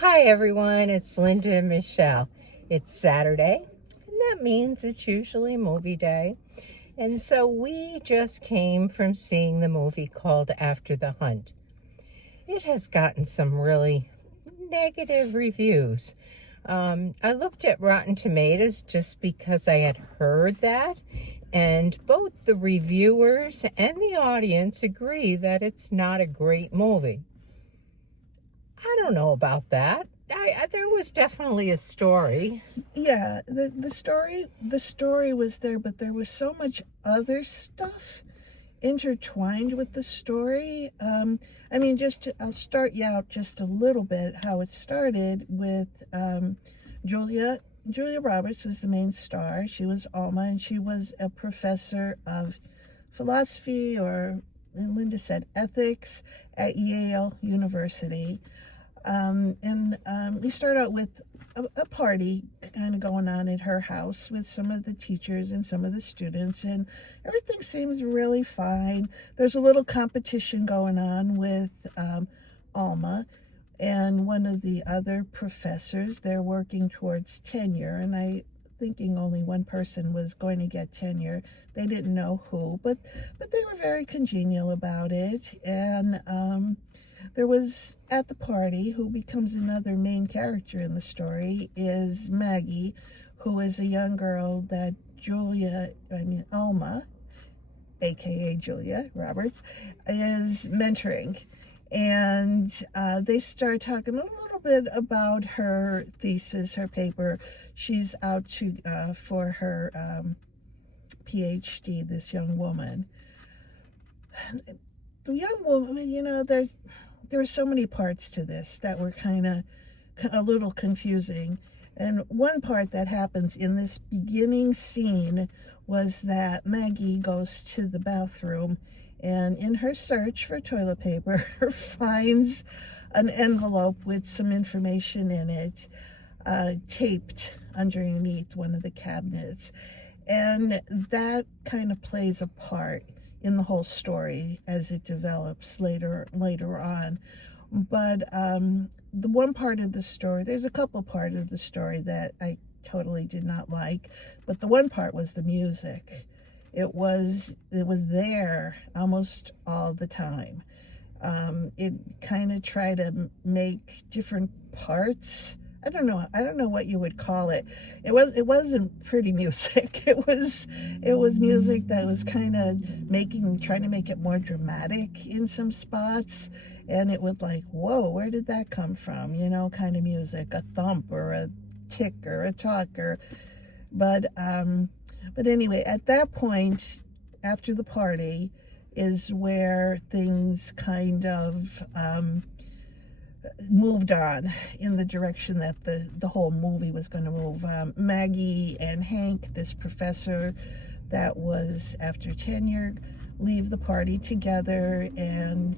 Hi everyone, it's Linda and Michelle. It's Saturday, and that means it's usually movie day. And so we just came from seeing the movie called After the Hunt. It has gotten some really negative reviews. I looked at Rotten Tomatoes just because I had heard that, and both the reviewers and the audience agree that it's not a great movie. I don't know about that. There was definitely a story. Yeah, the story was there, but there was so much other stuff intertwined with the story. I'll start you out just a little bit how it started with Julia. Julia Roberts was the main star. She was Alma, and she was a professor of philosophy, or Linda said ethics, at Yale University. We start out with a party kind of going on at her house with some of the teachers and some of the students, and everything seems really fine. There's a little competition going on with Alma and one of the other professors. They're working towards tenure, and I thinking only one person was going to get tenure. They didn't know who, but they were very congenial about it. And there was, at the party, who becomes another main character in the story, is Maggie, who is a young girl that Alma, aka Julia Roberts, is mentoring. And they start talking a little bit about her thesis, her paper. She's out for her PhD, this young woman. The young woman, there were so many parts to this that were kind of a little confusing. And one part that happens in this beginning scene was that Maggie goes to the bathroom, and in her search for toilet paper finds an envelope with some information in it, taped underneath one of the cabinets. And that kind of plays a part in the whole story as it develops later on. But the one part of the story, there's a couple parts of the story that I totally did not like, but the one part was the music. It was there almost all the time. It kind of tried to make different parts. I don't know what you would call it. It wasn't pretty music. It was music that was kind of trying to make it more dramatic in some spots, and it was like, whoa, where did that come from? Kind of music, a thump or a tick or a talker. But anyway, at that point, after the party, is where things kind of moved on in the direction that the whole movie was going to move. Maggie and Hank, this professor that was after tenure, leave the party together, and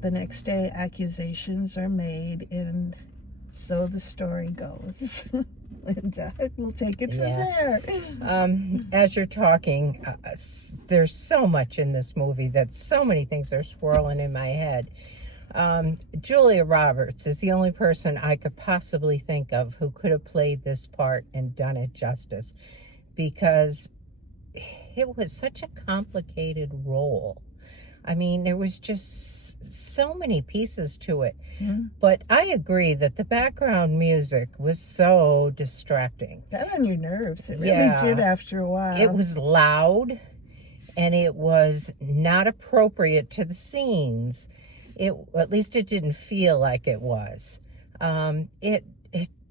the next day accusations are made, and so the story goes. Linda, we'll take it from there. As you're talking, there's so much in this movie that so many things are swirling in my head. Julia Roberts is the only person I could possibly think of who could have played this part and done it justice, because it was such a complicated role. I mean, there was just so many pieces to it. Mm-hmm. But I agree that the background music was so distracting. Got on your nerves. It really did after a while. It was loud, and it was not appropriate to the scenes. At least it didn't feel like it was. It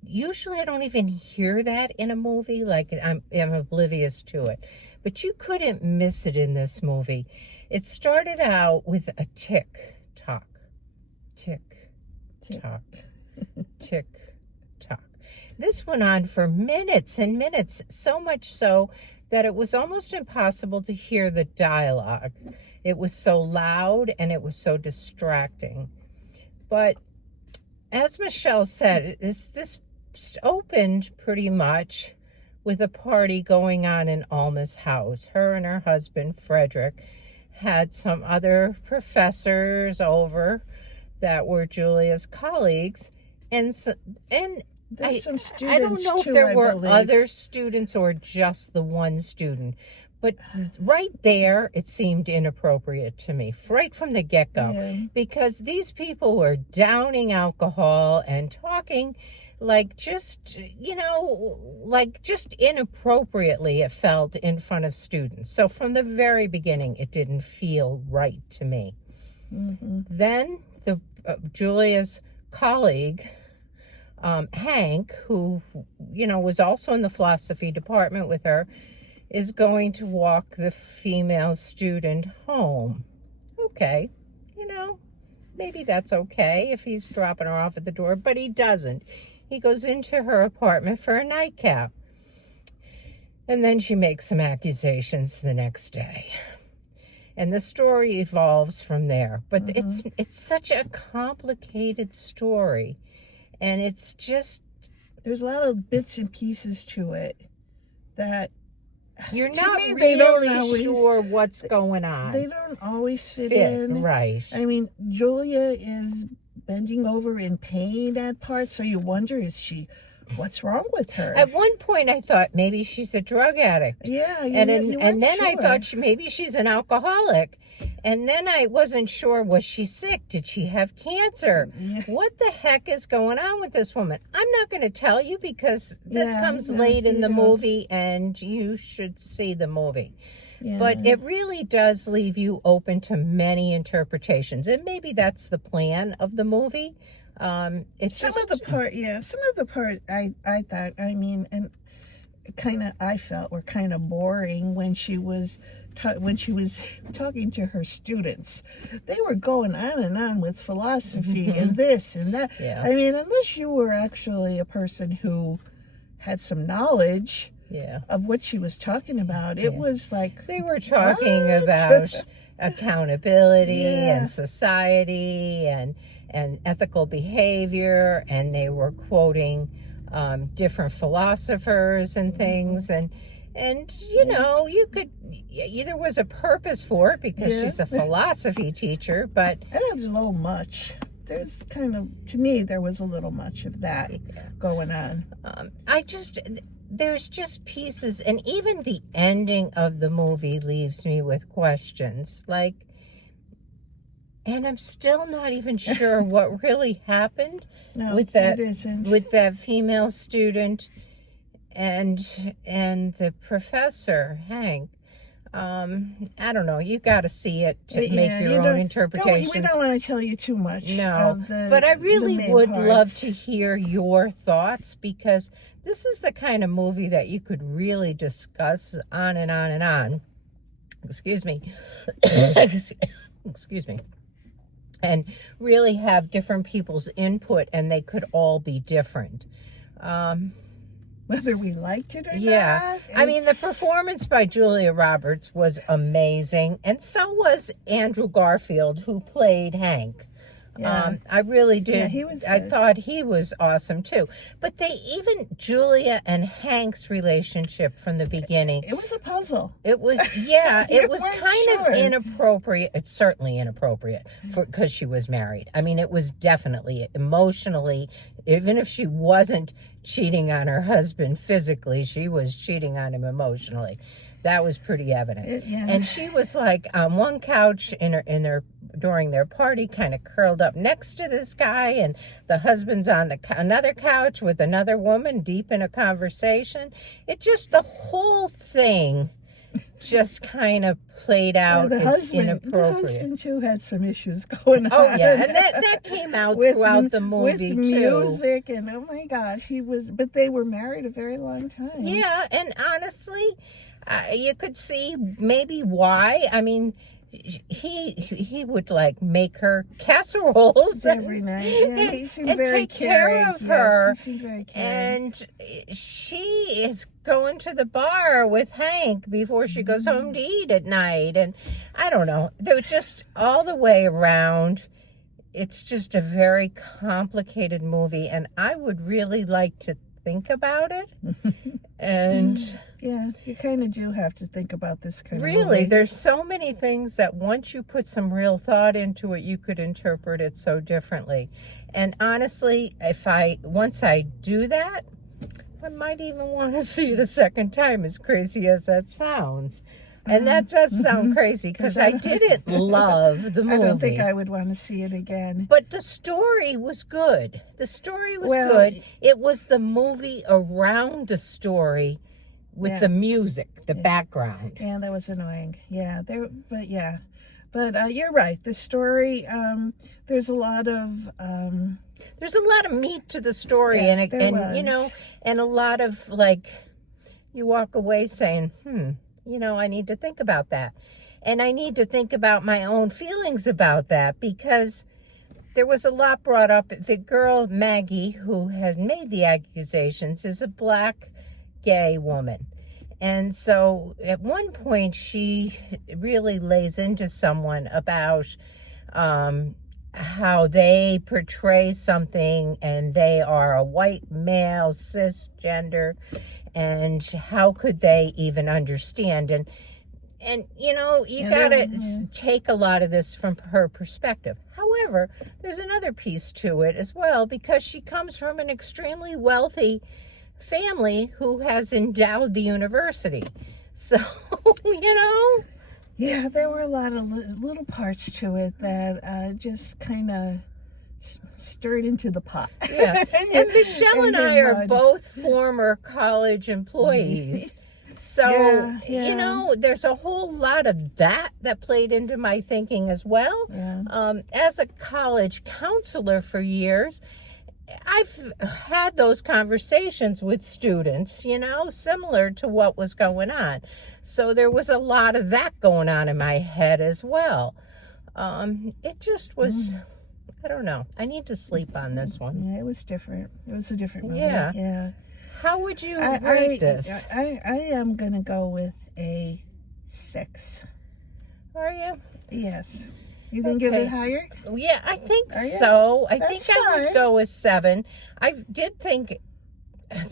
usually I don't even hear that in a movie. Like I'm oblivious to it, but you couldn't miss it in this movie. It started out with a tick tock, tick tock, tick tock. This went on for minutes and minutes, so much so that it was almost impossible to hear the dialogue. It was so loud and it was so distracting. But as Michelle said, this opened pretty much with a party going on in Alma's house. Her and her husband, Frederick, had some other professors over that were Julia's colleagues, and so, and There's some I don't students know if too, there I were believe. other students or just the one student, but right there it seemed inappropriate to me, right from the get-go, Yeah. because these people were downing alcohol and talking like just, like just inappropriately, it felt, in front of students. So from the very beginning, it didn't feel right to me. Mm-hmm. Then Julia's colleague, Hank, who, was also in the philosophy department with her, is going to walk the female student home. Okay, maybe that's okay if he's dropping her off at the door, but he doesn't. He goes into her apartment for a nightcap. And then she makes some accusations the next day. And the story evolves from there. But it's such a complicated story. And it's just... There's a lot of bits and pieces to it that... You're to not me, they don't really always, sure what's going on. They don't always fit in. Right. I mean, Julia is bending over in pain at parts, so you wonder, what's wrong with her? At one point, I thought maybe she's a drug addict. Yeah, and then sure. I thought maybe she's an alcoholic. And then I wasn't sure, was she sick? Did she have cancer? Yeah. What the heck is going on with this woman? I'm not going to tell you because that comes late in the movie and you should see the movie. Yeah. But it really does leave you open to many interpretations. And maybe that's the plan of the movie. Some of the part I thought, and I felt were kind of boring when she was talking to her students. They were going on and on with philosophy and this and that. Yeah. I mean, unless you were actually a person who had some knowledge of what she was talking about, it was like... They were talking about accountability and society and ethical behavior, and they were quoting different philosophers and things, and there was a purpose for it because she's a philosophy teacher, but that's a little much. To me, there was a little much of that going on. There's just pieces, and even the ending of the movie leaves me with questions, and I'm still not even sure what really happened with that female student and the professor, Hank. I don't know. You got to see it to make your own interpretations. We don't want to tell you too much. No, but I really would love to hear your thoughts, because this is the kind of movie that you could really discuss on and on and on. Excuse me. Excuse me. And really have different people's input, and they could all be different. Whether we liked it or not. I mean, the performance by Julia Roberts was amazing, and so was Andrew Garfield, who played Hank. I really did. Yeah, he was good. I thought he was awesome too. But Julia and Hank's relationship from the beginning, it was a puzzle. It was, it was kind of inappropriate. It's certainly inappropriate because she was married. I mean, it was definitely emotionally, even if she wasn't cheating on her husband physically, she was cheating on him emotionally. That was pretty evident. And she was like on one couch during their party, kind of curled up next to this guy, and the husband's on another couch with another woman, deep in a conversation. The whole thing just kind of played out as inappropriate. The husband too had some issues going on. Oh yeah, and that came out throughout the movie with too. Music and oh my gosh, but they were married a very long time. Yeah, and honestly, you could see maybe why. I mean, he would make her casseroles every night. Yeah, he seemed very take care of her. He seemed very caring. And she is going to the bar with Hank before she goes home to eat at night. And I don't know. They're just all the way around. It's just a very complicated movie, and I would really like to think about it. And yeah, you kind of do have to think about this kind of really, movie. there's so many things that once you put some real thought into it, you could interpret it so differently. And honestly, once I do that, I might even want to see it a second time, as crazy as that sounds. And that does sound crazy, because I didn't love the movie. I don't think I would want to see it again. But the story was good. The story was Well, good. It was the movie around the story with Yeah. the music, the background. Yeah, that was annoying. Yeah, but you're right. The story, there's a lot of There's a lot of meat to the story, Yeah, and there you know, was. and a lot of, like, you walk away saying, you know, I need to think about that. And I need to think about my own feelings about that, because there was a lot brought up. The girl, Maggie, who has made the accusations, is a black gay woman. And so at one point she really lays into someone about how they portray something and they are a white male, cisgender, and how could they even understand? And you know, you gotta take a lot of this from her perspective. However, there's another piece to it as well, because she comes from an extremely wealthy family who has endowed the university. So, you know. Yeah, there were a lot of little parts to it that just kind of stirred into the pot. Yeah, and Michelle and I are mud. both former college employees. So, Yeah. you know, there's a whole lot of that played into my thinking as well. Yeah. As a college counselor for years, I've had those conversations with students, you know, similar to what was going on. So there was a lot of that going on in my head as well. It just was, I don't know. I need to sleep on this one. Yeah, it was different. It was a different movie. Yeah. Yeah. How would you rate this? I am going to go with a 6. Are you? Yes. You can give it higher? Yeah, I think Are you? so. I That's think I would fine. go with 7. I did think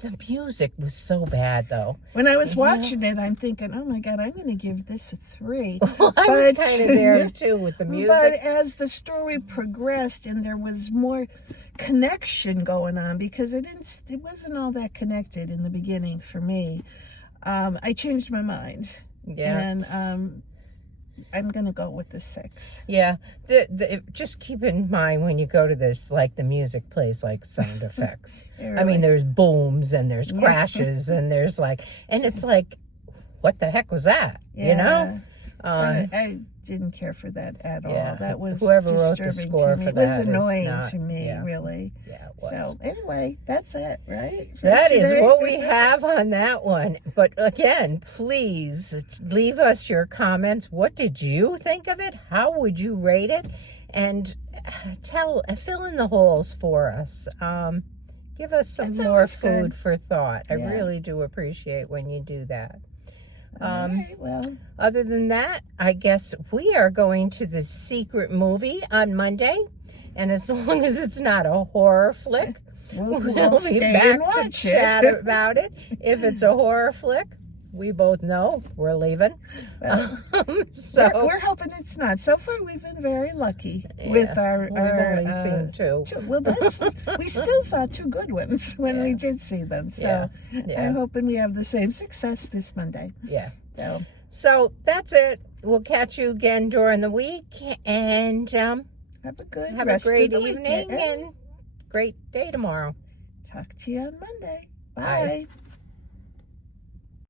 the music was so bad, though. When I was watching it, I'm thinking, oh my God, I'm going to give this a 3. Well, I was kind of there too with the music. But as the story progressed and there was more connection going on, because it wasn't all that connected in the beginning for me, I changed my mind. Yeah. And I'm going to go with the 6. Yeah, just keep in mind when you go to this, like, the music plays like sound effects. I mean, there's booms and there's crashes and there's like, and it's like, what the heck was that? You know? I didn't care for that at all. Yeah, That was whoever wrote the disturbing score to me. for It that was is annoying not- to me, yeah. really. Yeah, it was. So anyway, that's it, right? For That today? is what we have on that one. But again, please leave us your comments. What did you think of it? How would you rate it? And fill in the holes for us. Give us some It's more always food good. for thought. I Yeah. really do appreciate when you do that. All right, well, Other than that, I guess we are going to the secret movie on Monday. And as long as it's not a horror flick, we'll we'll be stay back and to watch chat it. about it. If it's a horror flick, we both know we're leaving. Well, So we're hoping it's not. So far, we've been very lucky with our. we've our only seen 2. Well, we still saw 2 good ones when we did see them. So Yeah. I'm hoping we have the same success this Monday. Yeah. So So that's it. We'll catch you again during the week, and have a good have a rest great of the evening weekend. and great day tomorrow. Talk to you on Monday. Bye. Bye.